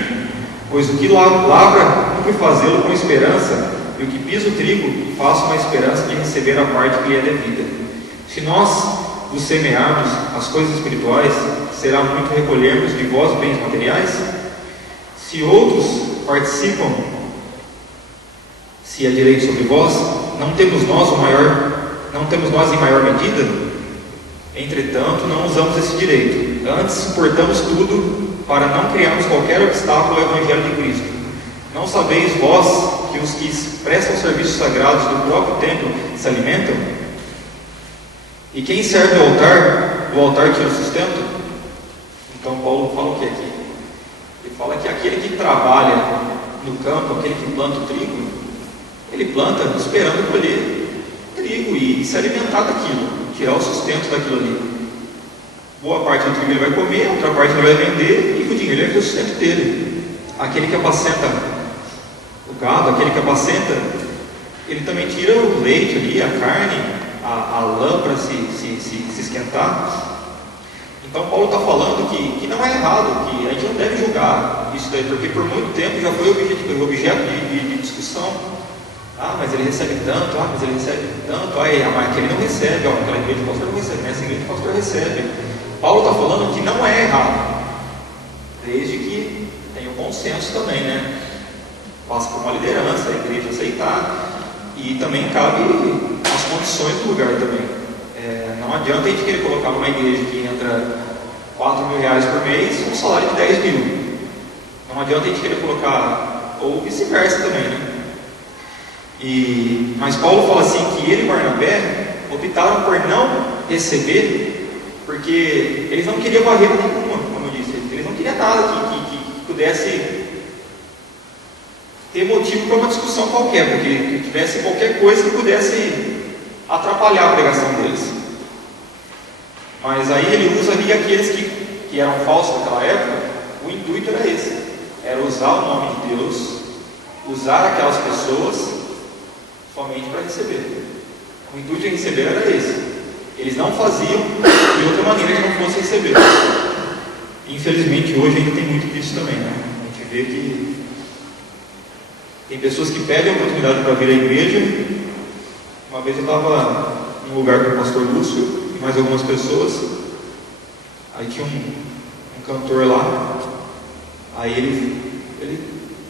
pois o que lavra, cumpre fazê-lo com esperança, e o que pisa o trigo, faça uma esperança de receber a parte que lhe é devida. Se nós vos semearmos as coisas espirituais, será muito recolhermos de vós bens materiais? Se outros participam, se há direito sobre vós, não temos nós em maior medida? Entretanto, não usamos esse direito. Antes, suportamos tudo para não criarmos qualquer obstáculo ao Evangelho de Cristo. Não sabeis vós que os que prestam serviços sagrados do próprio templo se alimentam? E quem serve ao altar, do altar tira o sustento? Então Paulo fala o que aqui? Ele fala que aquele que trabalha no campo, aquele que planta o trigo, ele planta esperando colher trigo e se alimentar daquilo, tirar o sustento daquilo ali. Boa parte do trigo ele vai comer, outra parte ele vai vender, e com o dinheiro ele vai ter o sustento dele. Aquele que apacenta o gado, aquele que apacenta, ele também tira o leite ali, a carne, a lã para se esquentar. Então Paulo está falando que não é errado, que a gente não deve julgar isso daí, porque por muito tempo já foi objeto de discussão. Ah, mas ele recebe tanto, mas ele recebe tanto, aquele não recebe, aquela igreja de pastor não recebe, nessa igreja de pastor recebe. Paulo está falando que não é errado, desde que tenha o bom senso também, né? Passa por uma liderança, a igreja aceitar, e também cabe as condições do lugar também. Não adianta a gente querer colocar numa igreja que entra R$4.000 por mês um salário de 10 mil. Não adianta a gente querer colocar, ou vice-versa também, né? Mas Paulo fala assim que ele e Barnabé optaram por não receber, porque eles não queriam barreira nenhuma, como eu disse, eles não queriam nada que pudesse ter motivo para uma discussão qualquer, porque que tivesse qualquer coisa que pudesse atrapalhar a pregação deles. Mas aí ele usa ali aqueles que eram falsos naquela época. O intuito era esse, era usar o nome de Deus, usar aquelas pessoas somente para receber. O intuito de receber era esse. Eles não faziam de outra maneira que não fosse receber. Infelizmente hoje ainda tem muito disso também, né? A gente vê que tem pessoas que pedem a oportunidade para vir à igreja. Uma vez eu estava num lugar com o pastor Lúcio e mais algumas pessoas. Aí tinha um cantor lá. Aí ele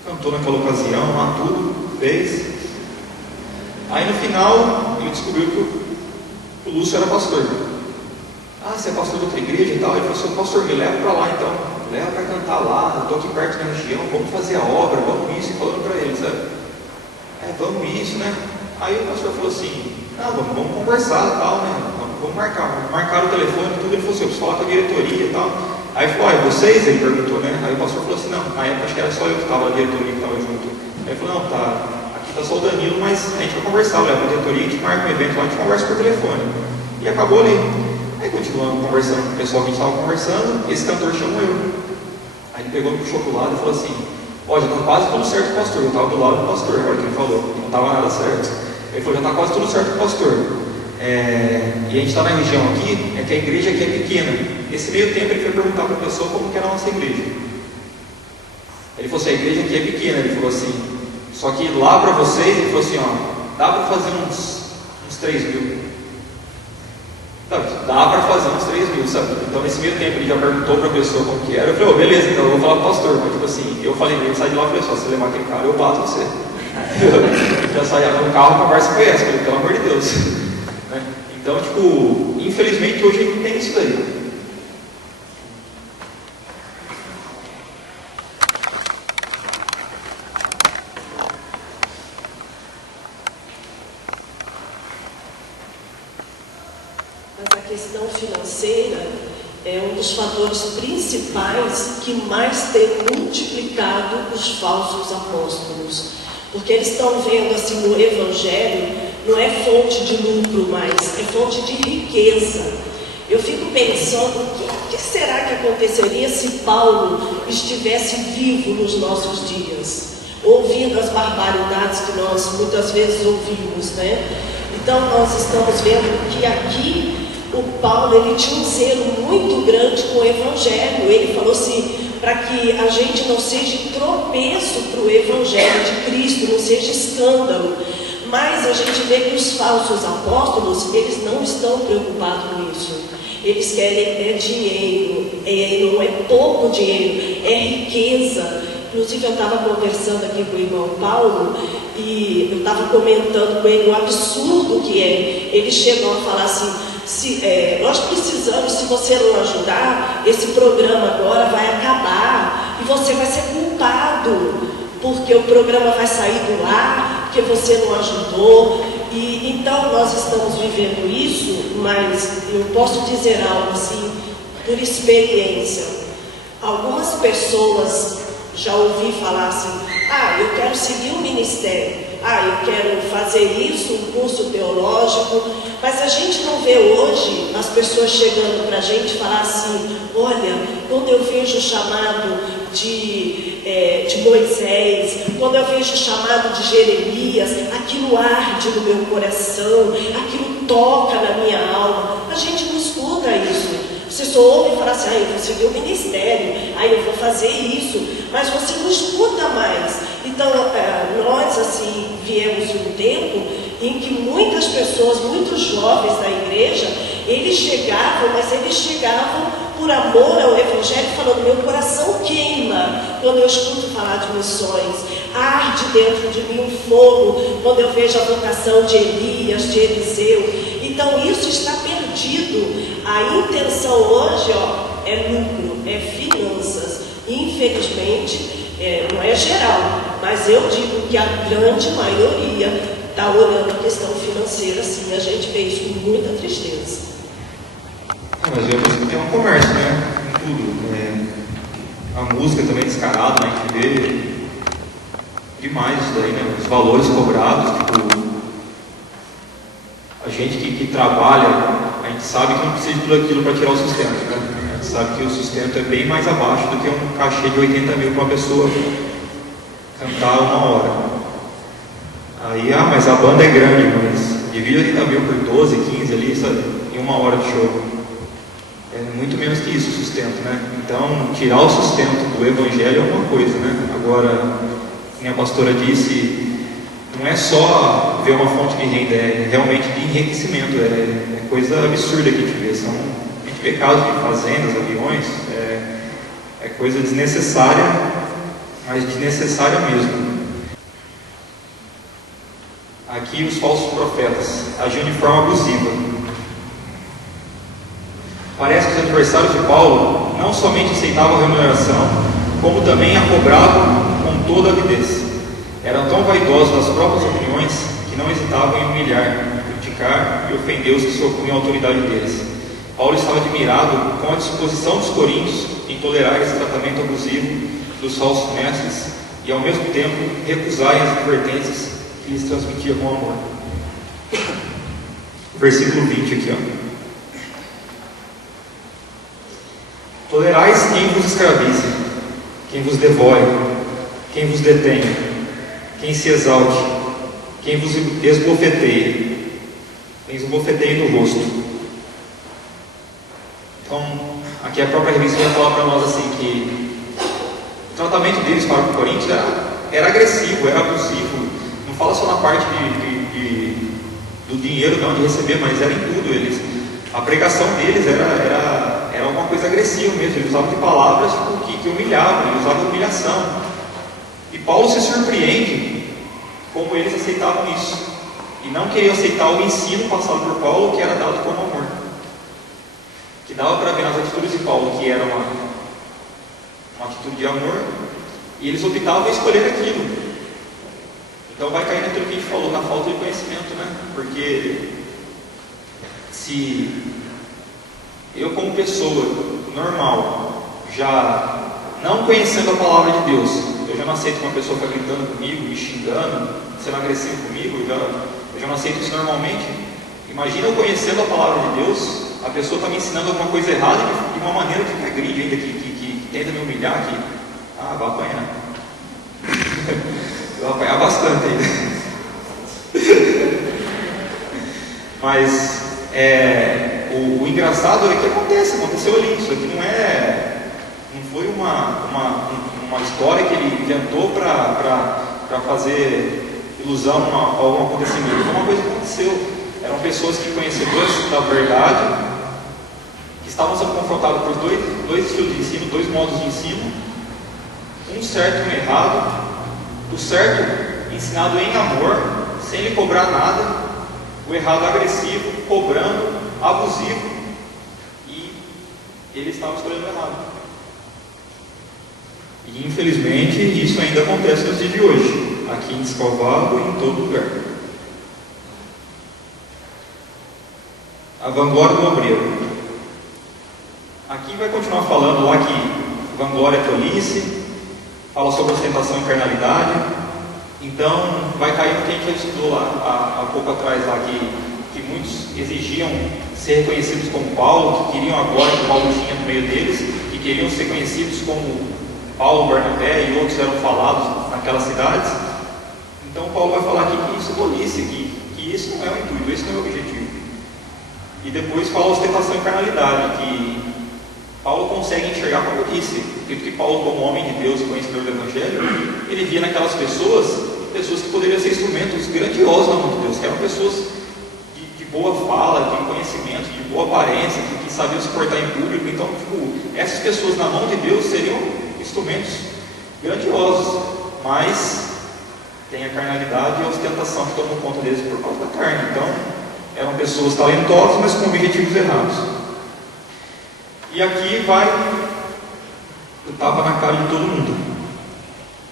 cantou naquela ocasião lá, tudo, fez. Aí no final ele descobriu que o Lúcio era pastor. Você é pastor de outra igreja e tal? Ele falou assim: pastor, me leva para lá então, leva para cantar lá, eu estou aqui perto da região, vamos fazer a obra, vamos isso, e falando para ele, sabe? Vamos isso, né? Aí o pastor falou assim: vamos conversar e tal, né? Vamos marcar o telefone e tudo. Ele falou assim: eu preciso falar com a diretoria e tal. Aí ele falou: vocês? Ele perguntou, né? Aí o pastor falou assim: não, na época acho que era só eu que estava na diretoria, que estava junto. Aí ele falou: não, aqui está só o Danilo, mas a gente vai conversar, leva a diretoria, a gente marca um evento lá, a gente conversa por telefone. E acabou ali. Aí continuamos conversando com o pessoal que a gente estava conversando, esse cantor chamou eu. Aí ele pegou, me puxou pro lado e falou assim: já está quase tudo certo, pastor. Eu estava do lado do pastor, agora que ele falou, não estava nada certo. Ele falou: já está quase tudo certo, pastor. E a gente está na região aqui, que a igreja aqui é pequena. Nesse meio tempo ele foi perguntar para a pessoa como que era a nossa igreja. Ele falou assim: a igreja aqui é pequena. Ele falou assim: só que lá para vocês, ele falou assim, dá para fazer uns 3 mil. Dá para fazer uns 3 mil, sabe? Então nesse meio tempo ele já perguntou para a pessoa como que era. Eu falei: beleza, então eu vou falar para o pastor. Mas tipo assim, eu falei, eu saí de lá e falei: se você levar aquele cara, eu bato você. Já saía com o carro, conversa com essa, pelo amor de Deus. Né? Então, tipo, infelizmente hoje a gente tem isso daí. Mas a questão financeira é um dos fatores principais que mais tem multiplicado os falsos apóstolos. Porque eles estão vendo assim no Evangelho, não é fonte de lucro mais, é fonte de riqueza. Eu fico pensando, o que será que aconteceria se Paulo estivesse vivo nos nossos dias? Ouvindo as barbaridades que nós muitas vezes ouvimos, né? Então nós estamos vendo que aqui o Paulo, ele tinha um zelo muito grande com o Evangelho. Ele falou assim, para que a gente não seja tropeço para o Evangelho de Cristo, não seja escândalo. Mas a gente vê que os falsos apóstolos, eles não estão preocupados com isso. Eles querem dinheiro, não é pouco dinheiro, é riqueza. Inclusive eu estava conversando aqui com o irmão Paulo e eu estava comentando com ele o absurdo que é. Eles chegam a falar assim, nós precisamos, se você não ajudar, esse programa agora vai acabar e você vai ser culpado, porque o programa vai sair do ar, porque você não ajudou. E então nós estamos vivendo isso, mas eu posso dizer algo assim, por experiência. Algumas pessoas já ouvi falar assim, eu quero seguir um ministério, eu quero fazer isso, um curso teológico, mas a gente não vê hoje as pessoas chegando para a gente falar assim, olha, quando eu vejo o chamado de Moisés, quando eu vejo o chamado de Jeremias, aquilo arde no meu coração, aquilo toca na minha alma. A gente não escuta isso. Você só ouve falar assim, eu vou seguir o ministério, eu vou fazer isso, mas você não escuta mais. Então, nós assim, viemos de um tempo em que muitas pessoas, muitos jovens da igreja, eles chegavam por amor ao Evangelho, falando, meu coração queima quando eu escuto falar de missões, arde dentro de mim um fogo, quando eu vejo a vocação de Elias, de Eliseu. Então isso está perdido. A intenção hoje é lucro, é finanças. Infelizmente, não é geral, mas eu digo que a grande maioria está olhando a questão financeira assim, a gente vê isso com muita tristeza. Mas eu penso que tem um comércio, né? Em tudo. A música também é descarada, né? A gente vê demais isso daí, né? Os valores cobrados, tipo, a gente que trabalha, a gente sabe que não precisa de tudo aquilo para tirar o sustento, né? A gente sabe que o sustento é bem mais abaixo do que um cachê de 80 mil para uma pessoa cantar 1 hora. Aí, mas a banda é grande, mas divide 80 mil por 12, 15 ali, sabe? Em 1 hora de show. É muito menos que isso o sustento, né? Então, tirar o sustento do Evangelho é uma coisa, né? Agora, como a pastora disse, não é só ver uma fonte de renda, é realmente de enriquecimento, é coisa absurda que a gente vê. A gente vê casos de fazendas, aviões, é coisa desnecessária, mas desnecessária mesmo. Aqui os falsos profetas agiam de forma abusiva. Parece que os adversários de Paulo não somente aceitavam a remuneração, como também a cobravam com toda a avidez. Eram tão vaidosos das próprias opiniões que não hesitavam em humilhar, criticar e ofender os que se opunham à autoridade deles. Paulo estava admirado com a disposição dos coríntios em tolerar esse tratamento abusivo dos falsos mestres e, ao mesmo tempo, recusarem as advertências que lhes transmitia com amor. Versículo 20 aqui, Tolerais quem vos escravize, quem vos devore, quem vos detém, quem se exalte, quem vos esbofeteie, quem esbofeteie no rosto. Então, aqui a própria revista vai falar para nós assim que o tratamento deles para o Coríntios era agressivo, era abusivo. Não fala só na parte do dinheiro, não, de receber, mas era em tudo. A pregação deles era uma coisa agressiva mesmo. Eles usavam de palavras que humilhavam, eles usavam de humilhação. E Paulo se surpreende como eles aceitavam isso, e não queriam aceitar o ensino passado por Paulo, que era dado como amor, que dava para ver nas atitudes de Paulo que era uma atitude de amor, e eles optavam em escolher aquilo. Então vai cair naquilo que a gente falou, na falta de conhecimento, né? Porque se eu, como pessoa normal, já não conhecendo a palavra de Deus, eu já não aceito que uma pessoa ficar gritando comigo, me xingando, sendo agressivo comigo, eu já não aceito isso normalmente. Imagina eu conhecendo a palavra de Deus, a pessoa está me ensinando alguma coisa errada de uma maneira que me agride ainda, que tenta me humilhar, vai apanhar. Eu vou apanhar bastante ainda. Mas o engraçado é que aconteceu ali. Isso aqui não foi uma história que ele inventou para fazer ilusão a algum acontecimento. Foi uma coisa que aconteceu. Eram pessoas que conhecedoras da verdade, que estavam sendo confrontadas por dois estilos de ensino, dois modos de ensino, um certo e um errado. O certo ensinado em amor, sem lhe cobrar nada, o errado agressivo, cobrando, abusivo, e ele estava escolhendo o errado. E infelizmente isso ainda acontece nos dias de hoje, aqui em Descalvado e em todo lugar. A vanglória do obreiro. Aqui vai continuar falando lá que vanglória é tolice, fala sobre ostentação e carnalidade. Então vai cair no que a gente já estudou lá há pouco atrás, lá que muitos exigiam ser reconhecidos como Paulo, que queriam agora que Paulo tinha no meio deles, que queriam ser conhecidos como Paulo, Barnabé e outros eram falados naquelas cidades. Então Paulo vai falar aqui que isso é tolice, que isso não é o intuito, esse não é o objetivo. E depois fala ostentação e carnalidade, que Paulo consegue enxergar, como eu disse, que Paulo, como homem de Deus, conhecedor do Evangelho, ele via naquelas pessoas que poderiam ser instrumentos grandiosos na mão de Deus, que eram pessoas de boa fala, de conhecimento, de boa aparência, que sabiam se portar em público. Então, essas pessoas na mão de Deus seriam instrumentos grandiosos, mas tem a carnalidade e a ostentação que tomam conta deles por causa da carne. Então, eram pessoas talentosas, mas com objetivos errados. E aqui vai o tapa na cara de todo mundo.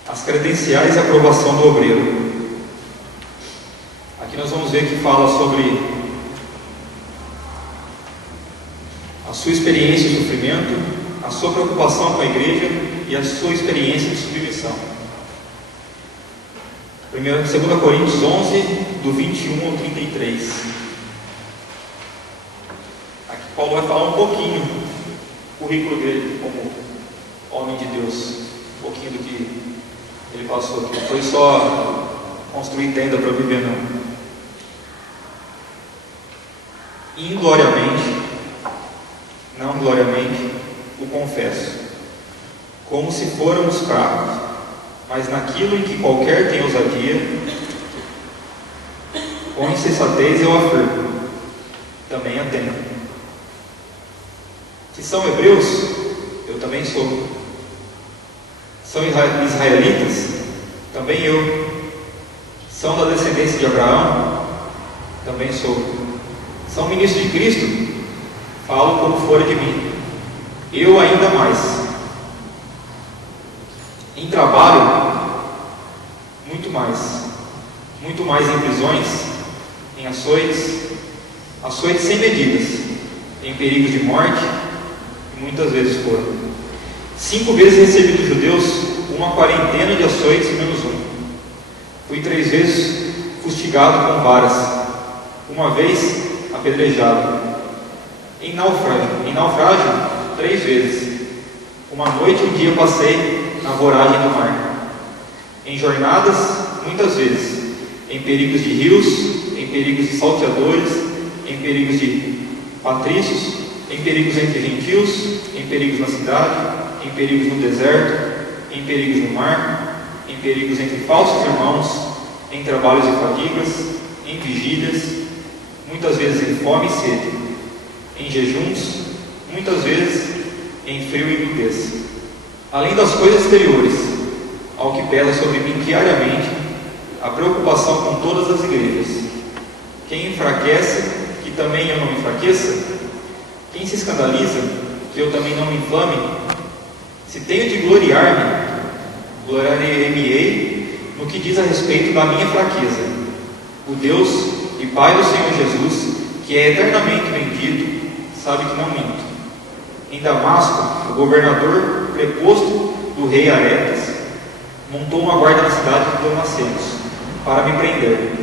As credenciais e aprovação do obreiro. Aqui nós vamos ver que fala sobre a sua experiência de sofrimento, a sua preocupação com a igreja e a sua experiência de submissão. 2 Coríntios 11, do 21 ao 33. Aqui Paulo vai falar um pouquinho o currículo dele como homem de Deus, um pouquinho do que ele passou aqui. Não foi só construir tenda para viver, não. Ingloriamente, não gloriamente, o confesso, como se fôramos fracos, mas naquilo em que qualquer tem ousadia, com insensatez eu afirmo, também a tenho. Se são hebreus, eu também sou. São israelitas, também eu. São da descendência de Abraão, também sou. São ministros de Cristo, falo como fora de mim. Eu ainda mais. Em trabalho, muito mais. Muito mais em prisões, em açoites sem medidas, em perigos de morte, e muitas vezes foram. 5 vezes recebi dos judeus uma quarentena de açoites menos um. Fui 3 vezes fustigado com varas, uma vez apedrejado. Em naufrágio 3 vezes. Uma noite e um dia passei na voragem do mar. Em jornadas, muitas vezes. Em perigos de rios, em perigos de salteadores, em perigos de patrícios, em perigos entre gentios, em perigos na cidade, em perigos no deserto, em perigos no mar, em perigos entre falsos irmãos, em trabalhos e fadigas, em vigílias, muitas vezes em fome e sede, em jejuns, muitas vezes em frio e nudez. Além das coisas exteriores, ao que pesa sobre mim diariamente, a preocupação com todas as igrejas. Quem enfraquece, que também eu não enfraqueça? Quem se escandaliza, que eu também não me inflame? Se tenho de gloriar-me, gloriar-me-ei no que diz a respeito da minha fraqueza. O Deus e Pai do Senhor Jesus, que é eternamente bendito, sabe que não minto. Em Damasco, o governador preposto do rei Aretas montou uma guarda na cidade de Damascus para me prender,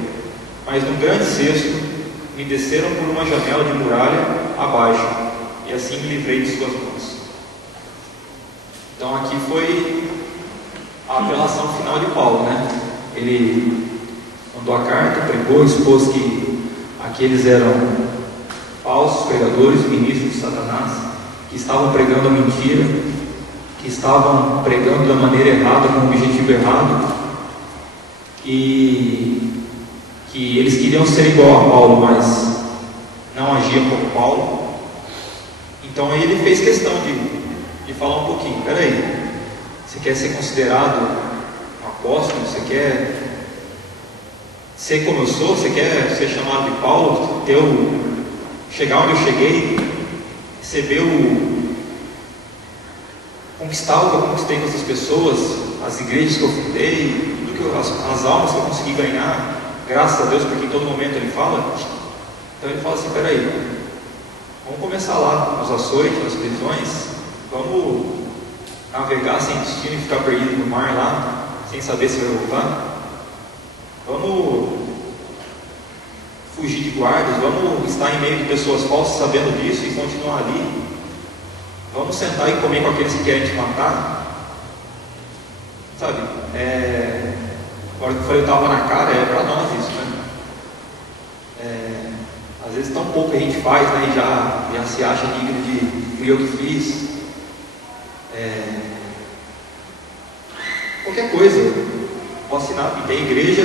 mas num grande cesto me desceram por uma janela de muralha abaixo, e assim me livrei de suas mãos. Então aqui foi a apelação final de Paulo, né? Ele mandou a carta, pregou, expôs que aqueles eram falsos pregadores, ministros de Satanás, que estavam pregando a mentira, que estavam pregando da maneira errada, com o objetivo errado, e que eles queriam ser igual a Paulo, mas não agiam como Paulo. Então aí ele fez questão de falar um pouquinho. Peraí, você quer ser considerado um apóstolo? Você quer ser como eu sou? Você quer ser chamado de Paulo? Chegar onde eu cheguei? Receber conquistar o que eu conquistei com essas pessoas, as igrejas que eu fundei, as almas que eu consegui ganhar, graças a Deus, porque em todo momento ele fala. Então ele fala assim: peraí, vamos começar lá nos açoites, nas prisões, vamos navegar sem destino e ficar perdido no mar lá, sem saber se vai voltar. Vamos fugir de guardas, vamos estar em meio de pessoas falsas sabendo disso e continuar ali. Vamos sentar e comer com aqueles que querem te matar. Sabe? Agora que eu falei, eu estava na cara, é para nós isso, né? Às vezes tão pouco a gente faz, né? E já se acha digno de fui eu que fiz. Qualquer coisa, vou assinar, tem igreja,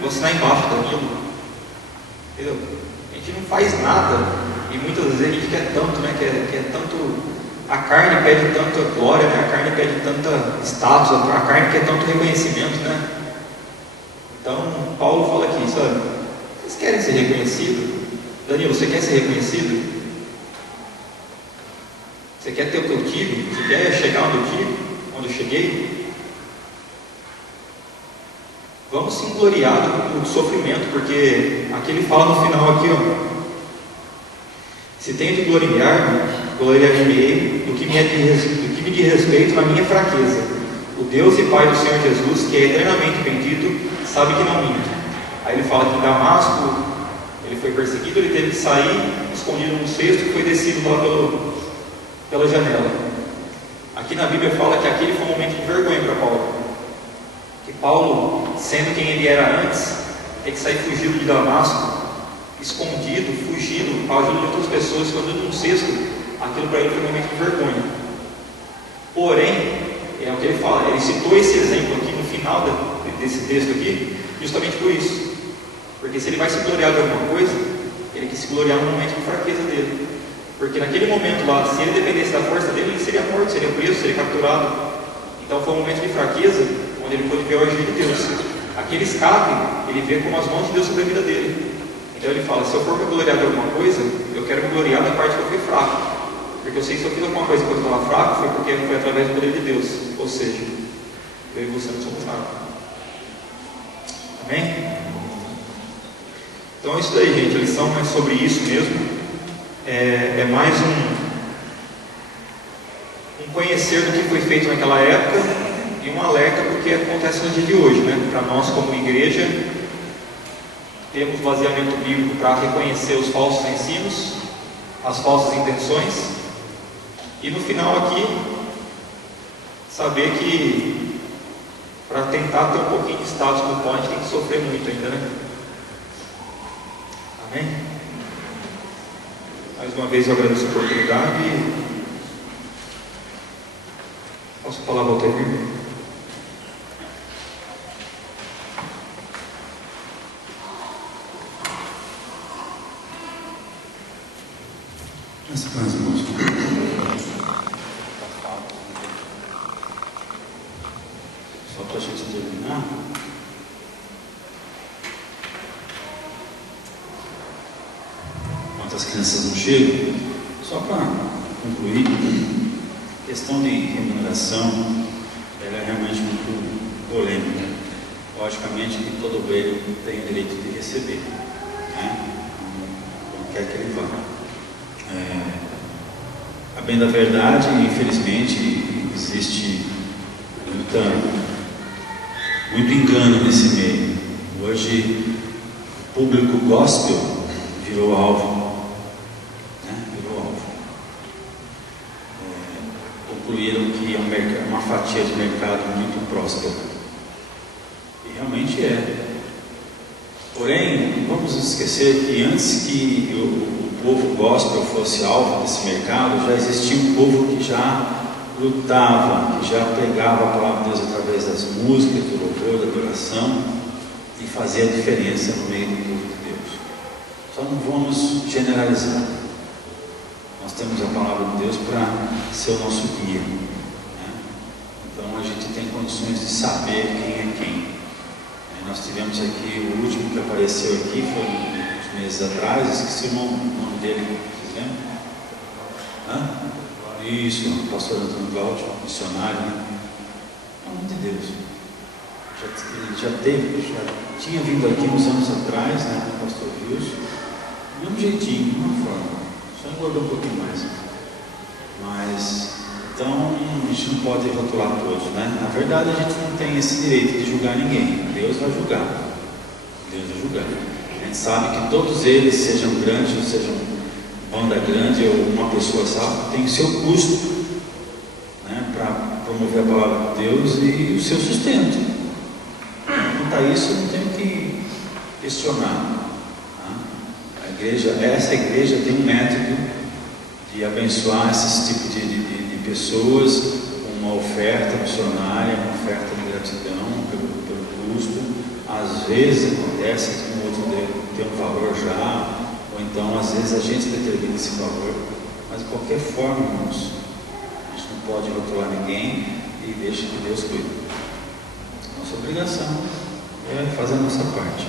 vou assinar embaixo daquilo. Entendeu? A gente não faz nada e muitas vezes a gente quer tanto, né? Quer tanto. A carne pede tanta glória, né? A carne pede tanta status, a carne quer tanto reconhecimento, né? Então, Paulo fala aqui, sabe? Vocês querem ser reconhecidos? Danilo, você quer ser reconhecido? Você quer ter o que eu tive? Você quer chegar onde eu tive? Onde eu cheguei? Vamos se gloriar do sofrimento, porque aqui ele fala no final aqui, ó. Se tenho de gloriar-me-ei do que me diz respeito na minha fraqueza. O Deus e Pai do Senhor Jesus, que é eternamente bendito, sabe que não minto. Aí ele fala que em Damasco ele foi perseguido, ele teve que sair escondido num cesto e foi descido lá pela janela. Aqui na Bíblia fala que aquele foi um momento de vergonha para Paulo. Que Paulo, sendo quem ele era antes, tem que sair fugido de Damasco, escondido, fugindo, com a ajuda de outras pessoas, escondido num cesto. Aquilo para ele foi um momento de vergonha. Porém, é o que ele fala, ele citou esse exemplo aqui no final desse texto aqui, justamente por isso. Porque se ele vai se gloriar de alguma coisa, ele quer se gloriar no momento de fraqueza dele. Porque naquele momento lá, se ele dependesse da força dele, ele seria morto, seria preso, seria capturado. Então foi um momento de fraqueza, onde ele pôde ver o agir de Deus. Aquele escape, ele vê como as mãos de Deus sobre a vida dele. Então ele fala, se eu for me gloriar de alguma coisa, eu quero me gloriar da parte que eu fui fraco. Porque eu sei que se eu fiz alguma coisa quando eu estava fraco, foi porque foi através do poder de Deus. Ou seja, eu e você não somos fracos. Amém? Então é isso daí, gente. A lição é sobre isso mesmo. É mais um conhecer do que foi feito naquela época e um alerta do que acontece no dia de hoje, né? Para nós como igreja, temos baseamento bíblico para reconhecer os falsos ensinos, as falsas intenções, e no final aqui, saber que para tentar ter um pouquinho de status no pão, a gente tem que sofrer muito ainda, né? Amém? Mais uma vez eu agradeço a oportunidade. Posso falar, Walter? As paz, irmãos. Só para a gente terminar, enquanto as crianças não chegam, só para concluir, a questão de remuneração, ela é realmente muito polêmica. Logicamente que todo obreiro tem o direito de receber, né? Como quer que ele vá. A bem da verdade, infelizmente, existe muito engano nesse meio. Hoje, o público gospel virou alvo, né? Virou alvo. Concluíram que é uma fatia de mercado muito próspera. E realmente é. Porém, vamos esquecer que antes que o povo gospel fosse alvo desse mercado, já existia um povo que já lutava, que já pregava a palavra de Deus através das músicas, do louvor, da adoração, e fazia a diferença no meio do povo de Deus. Só não vamos generalizar. Nós temos a palavra de Deus para ser o nosso guia, né? Então a gente tem condições de saber quem é quem. Nós tivemos aqui, o último que apareceu aqui foi uns meses atrás, esqueci o nome dele, vocês lembram? Isso, o pastor Antônio Cláudio, missionário, né? Pelo amor de Deus. Ele já tinha vindo aqui uns anos atrás, né? O pastor Wilson, do mesmo jeitinho, de uma forma, só engordou um pouquinho mais. Mas, então, a gente não pode rotular todos, né? Na verdade, a gente não tem esse direito de julgar ninguém. Deus vai julgar. Deus vai julgar. A gente sabe que todos eles, sejam grandes ou sejam banda grande ou uma pessoa salva, tem o seu custo, né, para promover a palavra de Deus e o seu sustento. Quanto a isso, eu não tenho que questionar. Tá? Essa igreja tem um método de abençoar esses tipos de pessoas com uma oferta missionária, uma oferta de gratidão pelo custo. Às vezes acontece que um outro tem um valor já, ou então às vezes a gente determina esse valor, mas de qualquer forma, irmãos, a gente não pode rotular ninguém e deixa que Deus cuide. Nossa obrigação é fazer a nossa parte.